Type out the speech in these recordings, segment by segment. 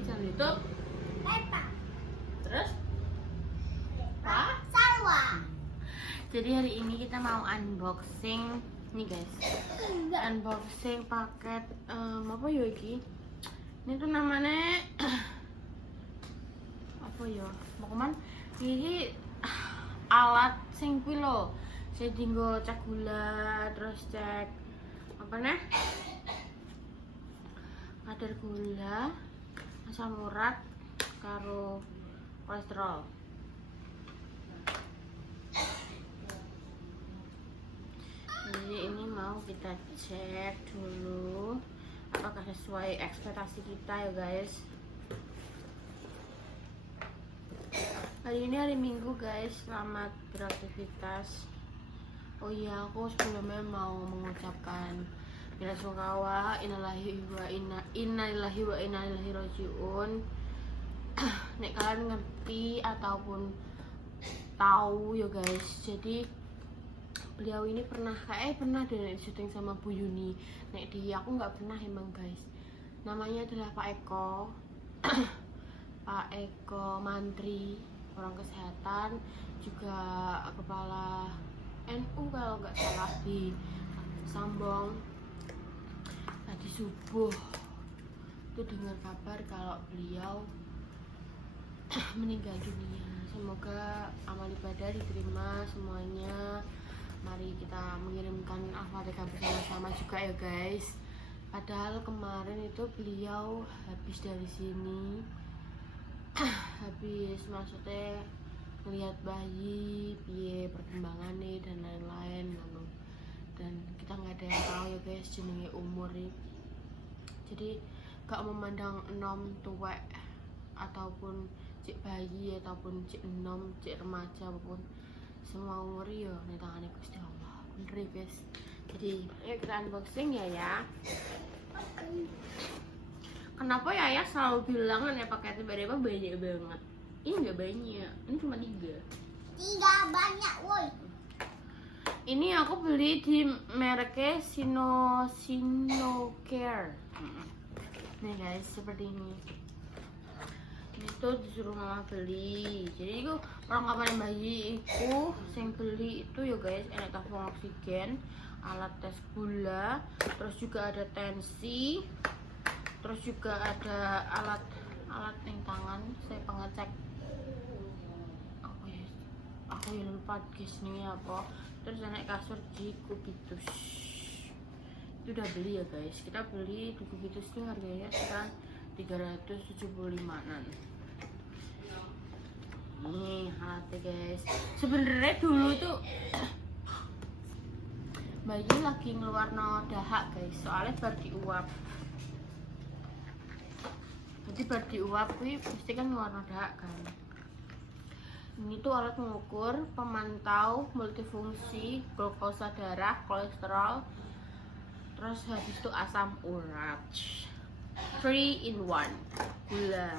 Ini channel YouTube. Terus Pak Salwa. Jadi hari ini kita mau unboxing nih guys. Unboxing paket apa ya iki? Ini tuh namanya apa ya? Mau kemana? Ini alat sing kuwi lho. Saya dinggo cek gula, terus cek apa nih? Kadar gula, asam urat, karo kolesterol. Jadi ini mau kita cek dulu apakah sesuai ekspektasi kita ya guys. Hari ini hari Minggu guys, selamat beraktivitas. Oh iya, aku sebelumnya mau mengucapkan bela sungkawa, innalillahi wa inna ilaihi rajiun. Nek kalian ngerti ataupun tahu ya guys, jadi beliau ini pernah deh syuting sama Bu Yuni. Nek dia aku nggak pernah emang guys. Namanya adalah Pak Eko. Pak Eko Mantri, orang kesehatan, juga kepala NU kalau nggak salah di Sambong. Tadi subuh itu dengar kabar kalau beliau meninggal dunia. Semoga amal ibadah diterima semuanya. Mari kita mengirimkan Al-Fatihah bersama-sama juga ya guys. Padahal kemarin itu beliau habis dari sini, habis maksudnya melihat bayi, piye perkembangannya dan lain-lain gitu. Dan kita nggak ada yang tahu ya guys jenenge umur nih. Jadi gak memandang enom tuwek ataupun cek bayi ataupun cek enom, cek remaja apapun, semua umur ya ning tangane Gusti Allah. Bener ya guys. Jadi ayo kita unboxing ya. Kenapa ya selalu bilang ya paketnya bareng banyak banget? Ini nggak banyak, ini cuma 3 banyak woi. Ini aku beli di mereknya Sinocare. Nih guys, seperti ini. Ini tuh disuruh mama beli. Jadi itu perlengkapan bayi itu yang beli itu ya guys, enak tabung oksigen, alat tes gula, terus juga ada tensi, terus juga ada alat yang tangan, saya pengecek aku yang lupa guys nih apa. Terus naik kasur di Kubitus itu udah beli ya guys. Kita beli di Kubitus itu harganya sekarang 375an. Nih alatnya guys. Sebenarnya dulu tuh bayi lagi ngeluar no dahak guys, soalnya baru diuap. Jadi baru diuap wih pasti kan ngeluar no dahak kan. Ini tuh alat mengukur, pemantau multifungsi glukosa darah, kolesterol, terus habis itu asam urat. 3 in 1 gula.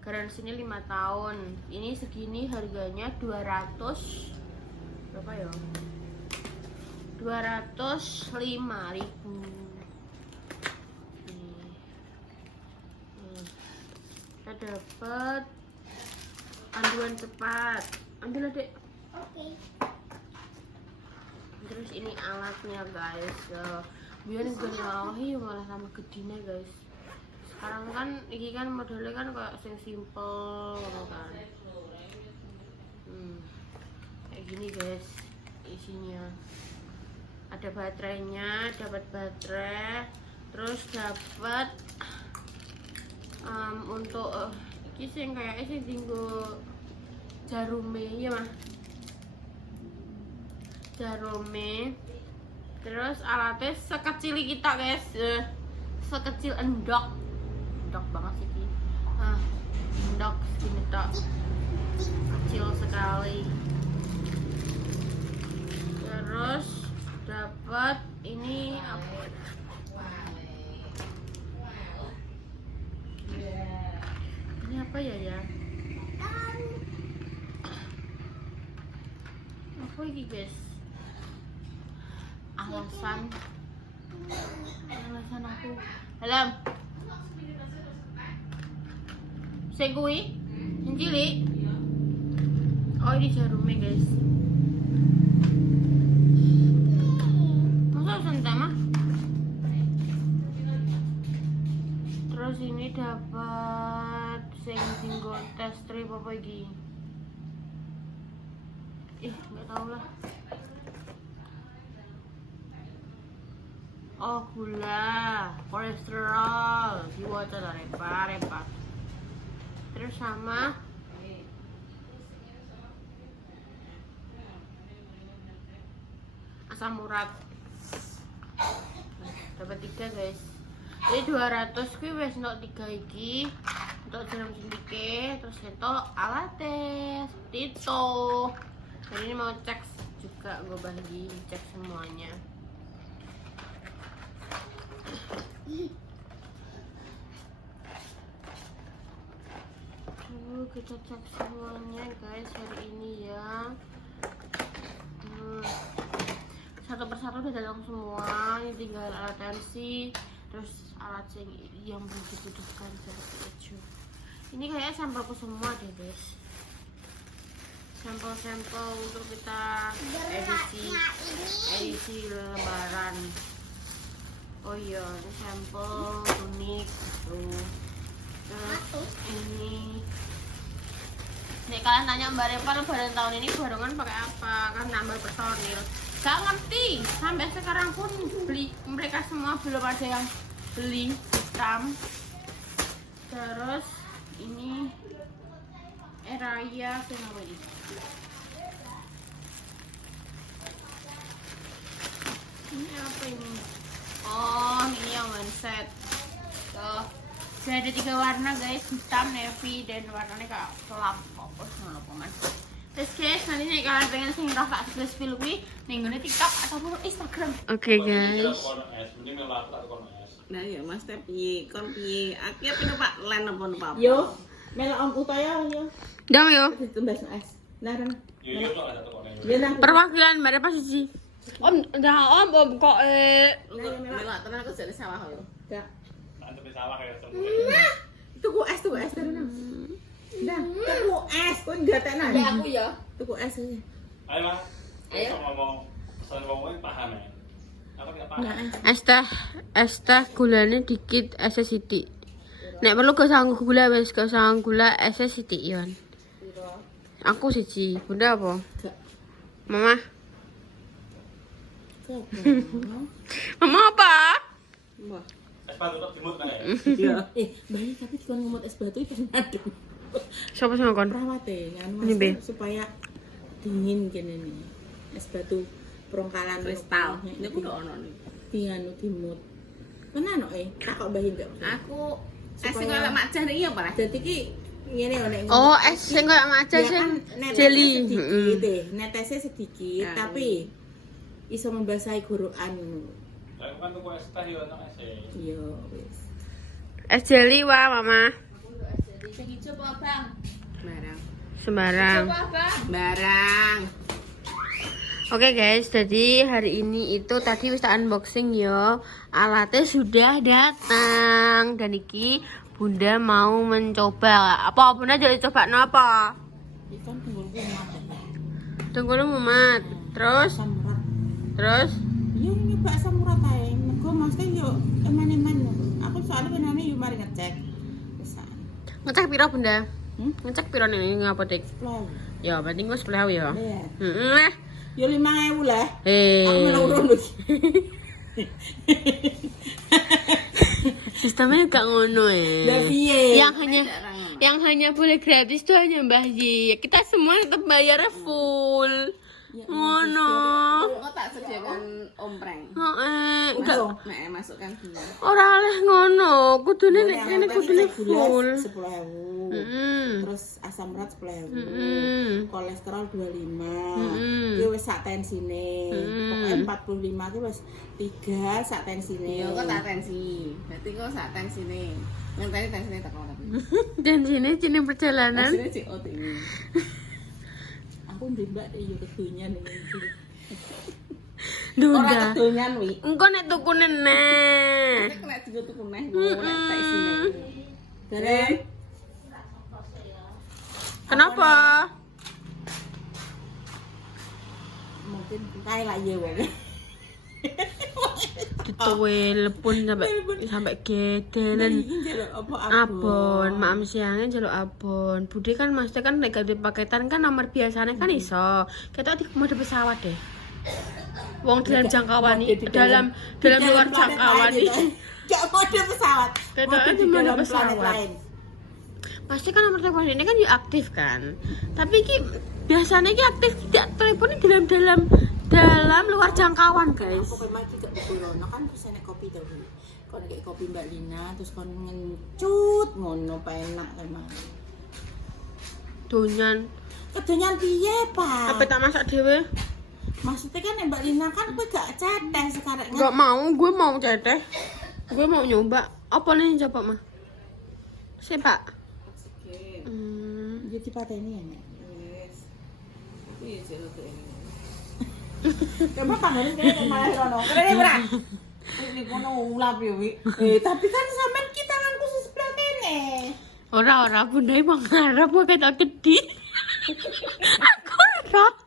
Garansinya 5 tahun. Ini segini harganya 200 berapa ya? 205.000. Kita dapat panduan cepat. Ambil adek. Oke. Terus ini alatnya guys. Biar gak nyalahi malah sama gedine guys. Sekarang kan ini kan modelnya kan kayak yang simple kan. Kayak gini guys isinya. Ada baterainya, dapat baterai, terus dapat untuk iki sing kayaknya sing dinggo jarume ya mah. Jarume. Terus alatnya sekecil kita guys. Sekecil endok. Endok banget sih ini. Endok segini tok. Kecil sekali. Terus dapat ini apa? Ini apa ya? Apa ini guys? Alasan aku. Dalam. Sing kuwi? Sing cilik? Oh, ini jarumnya, guys. Masa sama? Terus ini dapat sing single test strip apa iki? Nggak tahu lah. Oh, gula, kolesterol, diwaca lah repot. Terus sama asam urat. Dapat 3 guys. Jadi 200 kuwi wis entuk 3 iki. Untuk jarum sindike, terus entuk alate seperti itu. Jadi ini mau cek juga, gue bagi cek semuanya. Kita cek semuanya guys hari ini ya. Satu persatu udah datang semua. Ini tinggal alat tensi, terus alat yang belum dibutuhkan seperti itu. Ini kayaknya sampelku semua deh guys. Sampel-sampel untuk kita edisi lebaran. Oh iya, ini sampel unik tuh. Terus ini, nih kalian tanya Mbak Repa lebaran tahun ini barongan pakai apa? Kan nambah personil. Gak ngerti, sampai sekarang pun mereka semua belum ada yang beli hitam. Terus ini Raya kenapa ini? Ini apa ini? Oh, ini yang one set. Tuh, sudah ada 3 warna guys, hitam, navy, dan warnanya kayak gelap. Fokus nggak paman. Terus guys, nanti nih kalian pengen sing rasa sebelas film ini, minggunya TikTok ataupun Instagram. Oke guys. Nah ya Mas teh piye kon piye? Aki apa numpak len apa? Yo, melok Om Utaya yo. Dong yo. Ditumbas es. Nah, Ren. Yo kok ada tekono. Ya nah. Perwakilan Mbak Repa siji. Om, dah om kok Melok tenan aku jane sawah yo. Enggak. Nanti di sawah kayak semua. Tuku es Ren. Dah, tuku es kok enggak tenan. Ya aku ya. Tuku es aja. Ayo Mas. Ayo. Ayo ngomong pesan ngomongin paham ya. Apa enggak paham? Enggak es. es teh gulanya dikit, esnya sithik. Nek perlu gak sanggup gula wis, gak sanggup gula esnya sithik yon. Aku siji, Bunda apa? Enggak. Mama. Enggak. Mama apa? Mbah. Es batu tok dimut kan ya. Iya. Balik tapi dikon ngomot es batu pas ngadem. Siapa sing ngakon? Perawate nganu Ini, Be. supaya dingin kene nih. Es batu prongkalan Kristal. Ini aku udah ono nih. Dianu dimut. Menan tak kok bahin enggak. Aku es sing kaya macah iki apa lah? Dadi ki ngene yo nek Oh, es sing kayak maca ya sing kan jelly. sedikit netesnya sedikit Nah, tapi iso membasahi gorokan ngono. Lah aku kan tuku es teh yo nang es. Iya wis. Es jelly wah, Mama. Sing ijo apa, Bang? Barang. Sembarang. Barang. Oke guys, jadi hari ini itu tadi wis tak unboxing yo. Alatnya sudah datang dan iki Bunda mau mencoba. Apa Bunda jadi coba apa? Ikan tunggulku mati. Tunggu mumat. Terus Samurat. terus Yo nyoba samurat ae. Mergo mesti yo eman-eman. Aku soalnya benane yo mari ngecek. Wis ngecek piro Bunda? Hmm? Ngecek piro nih ngapotek? Sepuluh. Ya, berarti gue 10.000 ya. Iya. Heeh. Yo 5.000 lah. Aku Eh. menurun lho. Sistemnya gak ngono Lah ya. piye? Yang hanya boleh gratis tuh hanya Mbah Yi. Kita semua tetap bayarnya full. Ya, Ngono. Kok tak sediakan ompreng. Heeh. Enggak Nek masukkan dia. ora oleh ngono. Kudune nek kene kudune full. 10.000. Terus asam urat 10.000. Kolesterol 25. Ki wis sak tensine. Pokoke 45 ki wis 3 sak tensine. Yo kok tak tensi. Berarti kok sak tensine. Yang tadi tensine teko tapi. Dan sini perjalanan. Tensine sik ot ini. Aku mbak yo kedonyan iki. Duda. Ora kedonyan wi. Engko nek tukune neh. Nek kena digo tuku neh, nek tak isine. Dereng. Kenapa? Mungkin kayak lah ya wong. Dituwil pun sampai gedelen. Iki njaluk apa Abon, maam siangnya jaluk abon. Budi kan maksudnya kan nek ganti paketan kan nomor biasanya kan iso. Ketok di mode pesawat deh. Wong dalam jangkauan dalam luar jangkauan iki. Gak mode pesawat. Ketoknya di mode pesawat. Pasti kan nomor telepon ini kan ya aktif kan. Tapi iki biasanya iki aktif tidak teleponnya dalam luar jangkauan, guys. Pokoknya iki gak beburono kan pesene kopi to. Kon kayak kopi Mbak Lina terus kon ngencut ngono penak kan mah. Donyan. Kedonyan piye, Pak? Apa tak masak dhewe? Maksudnya kan Mbak Lina kan kowe gak ceteh sekarang. Enggak mau, gue mau ceteh. Gue mau nyoba. Apa nih coba mah? Si Pak. Jadi pateni ya, Nek. Wes. Aku ya jero ini. Coba tangannya kayak malah rono. Kene ora. Ini kono ulap ya, Wi. Tapi kan sampean ki tanganku sebelah kene. Ora bunda emang ngarep gue ketok gede.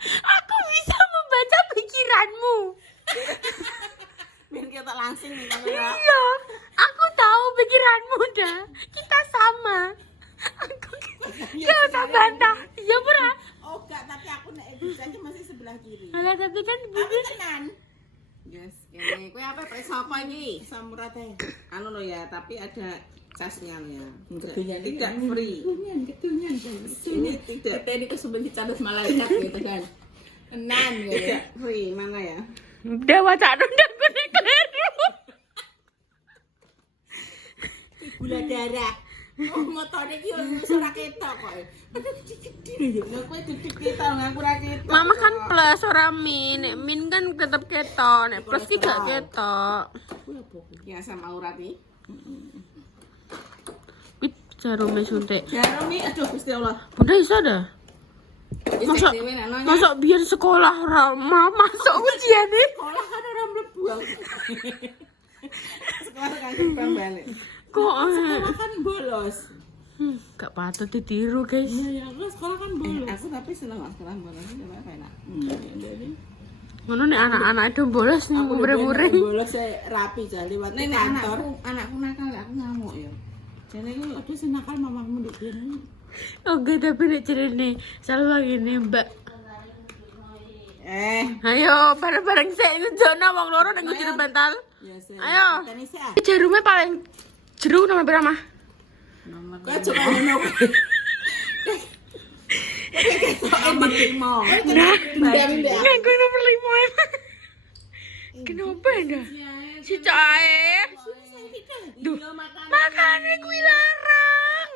Aku bisa membaca pikiranmu. Biar kita langsing nih kamera. Iya, aku tahu pikiranmu dah. Kita sama. Aku gak usah bantah. Iya pernah. Oh enggak, tapi aku nek bisa aja masih sebelah kiri. Alah tapi kan Tapi tenan. Yes, kene. Kowe apa press apa iki? Samurat teh. Anu lo ya, tapi ada casnya ya. Kedonyan Tidak free. Kedonyan. Ini tidak Kita ini kesuben dicatat malaikat gitu kan. Tenan gitu. tidak free. Mana ya? Dewa cak nundang gue kleru. Gula darah. Oh, motone iki wis ora ketok kok. Aduh gede-gede. Lho kowe duduk kita ngaku ra ketok. Mama kan plus ora min. Nek min kan tetep ketok. Nek plus ki gak ketok. Ya sama aurat iki. Wih, jarum suntik. Jarum nih, aduh Gusti Allah. Bunda bisa dah. Masuk, masuk biar sekolah ramah masuk ujian nih. Sekolah kan ora mlebu. Sekolah kan kurang balik. Kok Sekolah kan bolos. gak patut ditiru guys. Ya kan sekolah kan bolos. Aku tapi seneng kok sekolah bolos ini apa enak. Jadi Ngono nih anak-anak itu bolos nih mure-mure. bolos rapi jali liwat Nek kantor. anakku nakal aku ngamuk ya. Jadi aku Aduh senakal mamamu ndek kene. Oke tapi nek cerene selalu gini mbak. Ayo bareng-bareng sik njono wong loro nang ujung bantal. Ya sih. Ayo. Tenis ya. Jarumnya paling jeru nomor berapa? nomor Kok coba ngono. nomor 5. Nah, Dendam ndek. gue nomor 5. Kenapa dah? Si cae. Duh, makannya gue larang.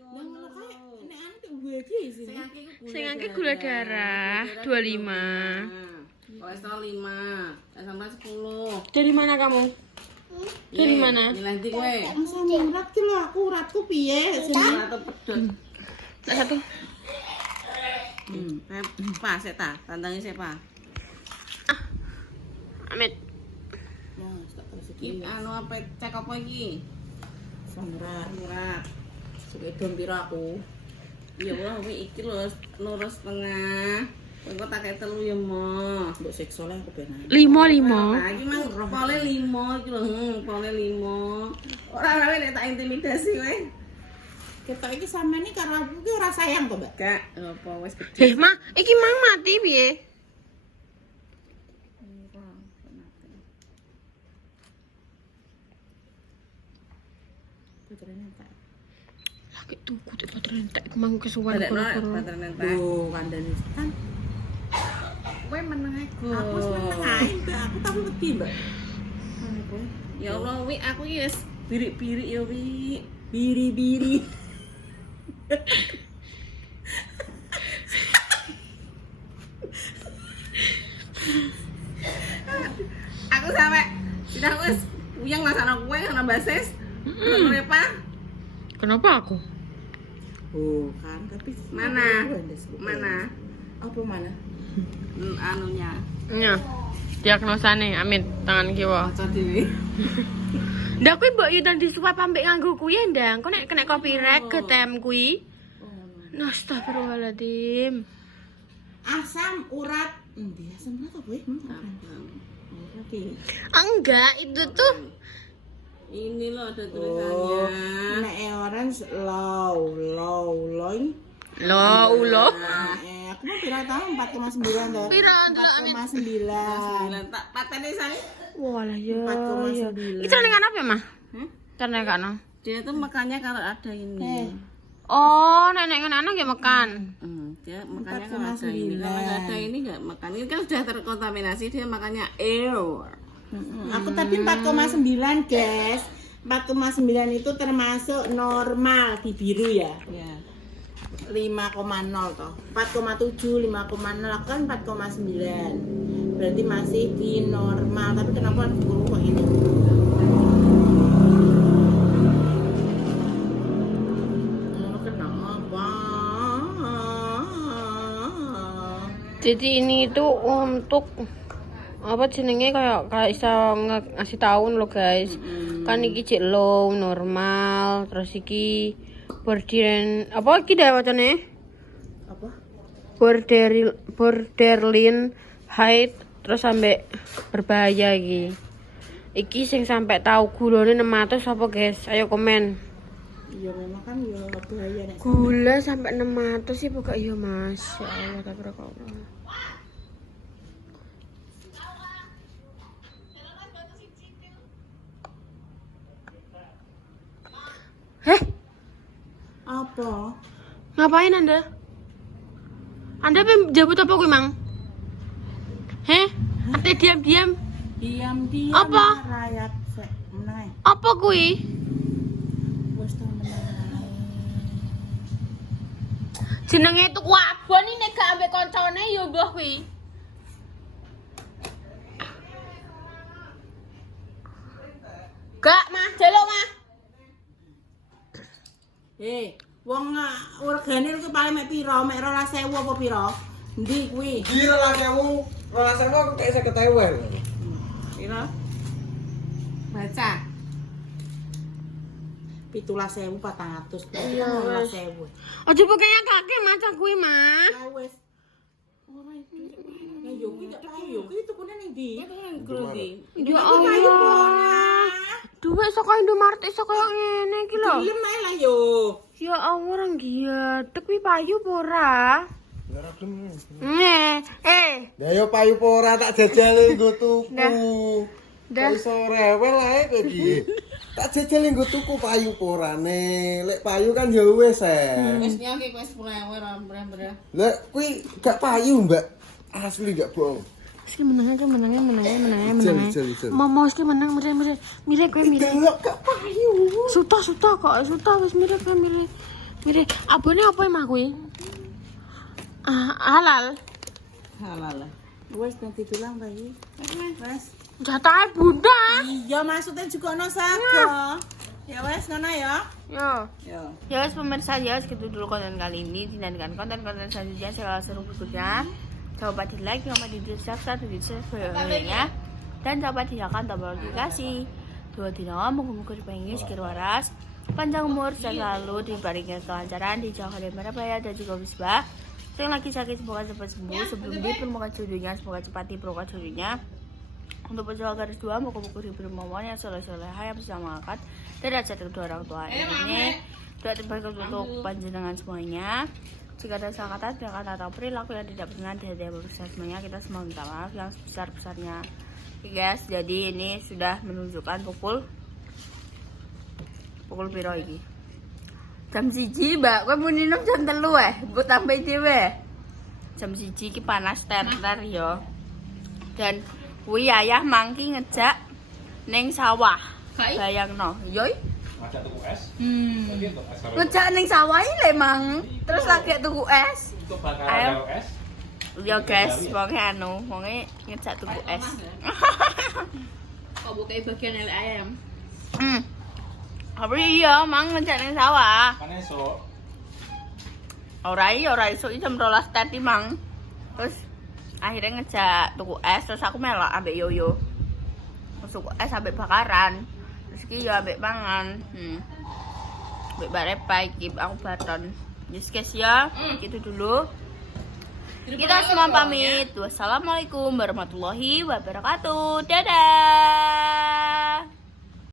Yang ngono kae nek anu tuh gue iki sini. Sing angke gula darah 25. Kolesterol 5, asam urat 10. Dari mana kamu? Dari mana? Nilai nanti kowe. Asam urat ki lho aku uratku piye? Atau pedot. Tak satu. Pak, sik ta, tantangi sik, Pak. Amit. Nah, tak terus Iki anu apa cek apa iki? asam urat. Urat. Sepedon pira aku? Ya Allah, kuwi iki lho lurus tengah. Engko tak kei telu ya, Mo. Mbok siksa lah aku ben. 5. Nah, iki mang pole 5 iki lho, pole 5. Ora wae nek tak intimidasi kowe. Ketok iki sampean iki karo aku ki ora sayang kok, Mbak. Gak, apa wis gede. Ma, iki mang mati piye? Putrane tak. Lagi tuku di baterai entek mang kesuwen Balik no, koro-koro. baterai entek. Loh, kandhane kan Kowe meneng aku. aku seneng ae, Mbak. Aku tapi wedi, Mbak. Mana kowe? Ya Allah, wi aku iki wis birik-birik ya wi. Biri-biri. Aku sampe tidak wis uyang masakno kowe ana basis. Kenapa? Kenapa aku? Oh, kan tapi Mana? Mana? Apa mana? Anunya. Nya. Diagnosane Amit tangan kiwa. Maca dhewe. Ndak kuwi mbok yo dan disuap ambek nganggo kuwi ndang. Kok nek kena copyright getem kuwi. Astagfirullahaladzim. Asam urat. Endi asam urat apa ya? Oke. Enggak, itu tuh Ini loh ada Oh, tulisannya. nek orange low. lo ulo. Aku mau pira tahun 4,9 toh. Pira, 4,9. Tak patene sale. Walah ya. 4,9. Itu ning apa ya, Mah? Karena kan. Dia tuh makannya kalau ada ini. Oh, nenek anak ya makan. Dia makannya kalau ada ini. Kalau nggak ada ini nggak makan. Ini kan sudah terkontaminasi, dia makannya air. Aku tadi 4,9 guys. 4,9 itu termasuk normal di biru ya. Ya. 5,0 toh. 4,7, 5,0 aku kan 4,9. Berarti masih di normal. Tapi kenapa guru kok ini? Kenapa? Jadi ini itu untuk apa jenenge kayak iso ngasih tahu lo guys. Kan iki cek low normal, terus iki apa iki dah wacane? Apa? Borderline height terus sampai berbahaya iki. Iki sing sampai tahu gulane 600 apa guys? Ayo komen. Iya memang kan ya bahaya nek. Gula sampai 600 sih pokok iya Mas. Ya Allah tabarakallah. Heh, Apa? ngapain Anda? Anda jabut apa kuwi, Mang? Heh? Ate diam-diam. Diam-diam Apa? Rayap sek meneh. Apa kuwi? Wis to meneh. Jenenge tuku abon iki nek gak ambek koncone ya mbah kuwi. Gak, Mah, delok, Mah. Wong regane ku paling mek pira? Mek 12.000 apa pira? Endi kuwi? Kira lah kamu, rasa aku kayak 50.000. Pira? Baca. 17.400. Iya, wes. 12.000. Aja pokoknya kakek maca kuwi, Mah. Ya wis. Ora iki. Ya yo kuwi gak payu. Kuwi tukune ning ndi? Ya Allah. Duit saka Indomaret iso kaya ngene iki lho. Gelem ae lah yo. Ya Allah, orang giatek kuwi payu apa ora? Ora gelem. Ya yo payu apa ora tak jajali nggo tuku. Dah. Kok iso rewel ae kowe iki. Tak jajali nggo tuku payu apa ora ne. Lek payu kan ya wis Wis nyake wis 10.000 ora mbrah-mbrah. Lek kuwi gak payu, Mbak. Asli gak bohong. Mesti menang. Ijel. Mau mesti menang mire kowe mire. Delok gak payu. Suta kok wis mire kowe mire. Abone apa emang kuwi? Halal. Halal. Wis nanti bilang bayi. Wes. Jatahe bunda. Iya maksudnya juga ono sago. Ya wes ngono ya. Yo. Ya wes pemirsa ya segitu dulu konten kali ini. Dinantikan konten-konten selanjutnya segala seru berikutnya. Coba di like, coba di subscribe, di share, dan coba dinyalakan tombol notifikasi. Dua dina muga-muga dipanggil sekir waras, panjang umur, selalu diberikan kelancaran, dijauhkan dari mara bahaya dan juga musibah. Yang lagi sakit semoga cepat sembuh, sebelum dipermukan jodohnya semoga cepat dipermukan jodohnya. Untuk pejuang garis 2 muga-muga diberi momen yang soleh-solehah yang bisa mengangkat derajat kedua orang tua ini. Doa terbaik untuk panjenengan semuanya. Jika ada salah kata, atau perilaku yang tidak berkenan di hati berusaha semuanya, kita semua minta maaf yang sebesar-besarnya. Oke guys, jadi ini sudah menunjukkan pukul piro iki? Jam 1, Mbak. Kowe mau minum jam 3 mbok tambah dhewe. Jam 1 iki panas ter-ter ya. Dan kuwi ayah mangki ngejak ning sawah. Bayangno, yo. Ada tuku es. Tapi untuk es karo Ngejak ning sawah iki le mang. Terus lagi tuku es. untuk bakaran Ayo. karo es. Ya guys, pokoknya wonge ngejak tuku es. Kok buka bagian lele ayam. Apa iya, mang ngejak ning sawah. Kan esuk. Ora iso jam 12 tadi mang. Terus akhirnya ngejak tuku es, terus aku melok ambek Yoyo. Terus tuku es ambek bakaran. Terus iki yo ambek mangan. Ambek barepa iki aku baton. Yes guys ya, gitu dulu. Kita semua pamit. Wassalamualaikum warahmatullahi wabarakatuh. Dadah.